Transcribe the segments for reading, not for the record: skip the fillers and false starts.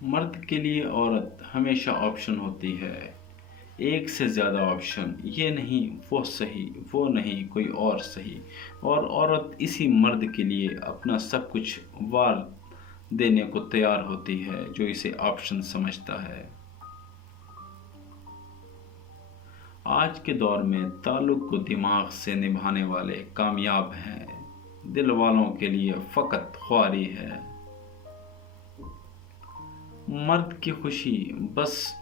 مرد کے لیے عورت ہمیشہ آپشن ہوتی ہے، ایک سے زیادہ آپشن، یہ نہیں وہ صحیح، وہ نہیں کوئی اور صحیح، اور عورت اسی مرد کے لیے اپنا سب کچھ وار دینے کو تیار ہوتی ہے جو اسے آپشن سمجھتا ہے۔ آج کے دور میں تعلق کو دماغ سے نبھانے والے کامیاب ہیں، دل والوں کے لیے فقط خواری ہے۔ مرد کی خوشی بس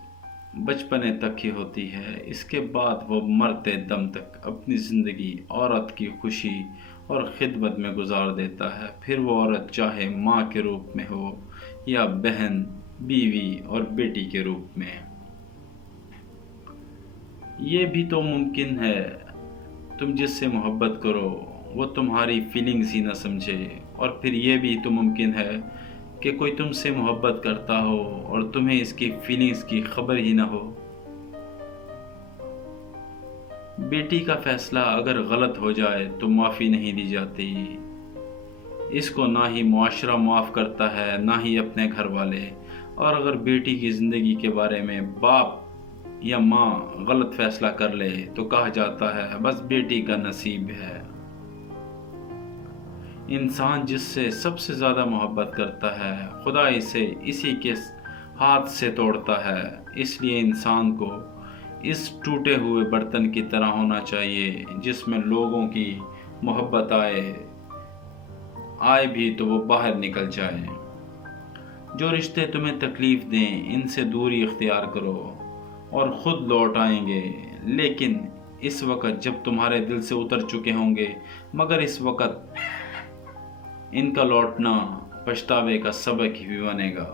بچپنے تک ہی ہوتی ہے، اس کے بعد وہ مرتے دم تک اپنی زندگی عورت کی خوشی اور خدمت میں گزار دیتا ہے، پھر وہ عورت چاہے ماں کے روپ میں ہو یا بہن، بیوی اور بیٹی کے روپ میں۔ یہ بھی تو ممکن ہے تم جس سے محبت کرو وہ تمہاری فیلنگز ہی نہ سمجھے، اور پھر یہ بھی تو ممکن ہے کہ کوئی تم سے محبت کرتا ہو اور تمہیں اس کی فیلنگز کی خبر ہی نہ ہو۔ بیٹی کا فیصلہ اگر غلط ہو جائے تو معافی نہیں دی جاتی، اس کو نہ ہی معاشرہ معاف کرتا ہے نہ ہی اپنے گھر والے، اور اگر بیٹی کی زندگی کے بارے میں باپ یا ماں غلط فیصلہ کر لے تو کہا جاتا ہے بس بیٹی کا نصیب ہے۔ انسان جس سے سب سے زیادہ محبت کرتا ہے خدا اسے اسی کے ہاتھ سے توڑتا ہے، اس لیے انسان کو اس ٹوٹے ہوئے برتن کی طرح ہونا چاہیے جس میں لوگوں کی محبت آئے بھی تو وہ باہر نکل جائے۔ جو رشتے تمہیں تکلیف دیں ان سے دوری اختیار کرو اور خود لوٹ آئیں گے، لیکن اس وقت جب تمہارے دل سے اتر چکے ہوں گے، مگر اس وقت ان کا لوٹنا پچھتاوے کا سبق ہی بنے گا۔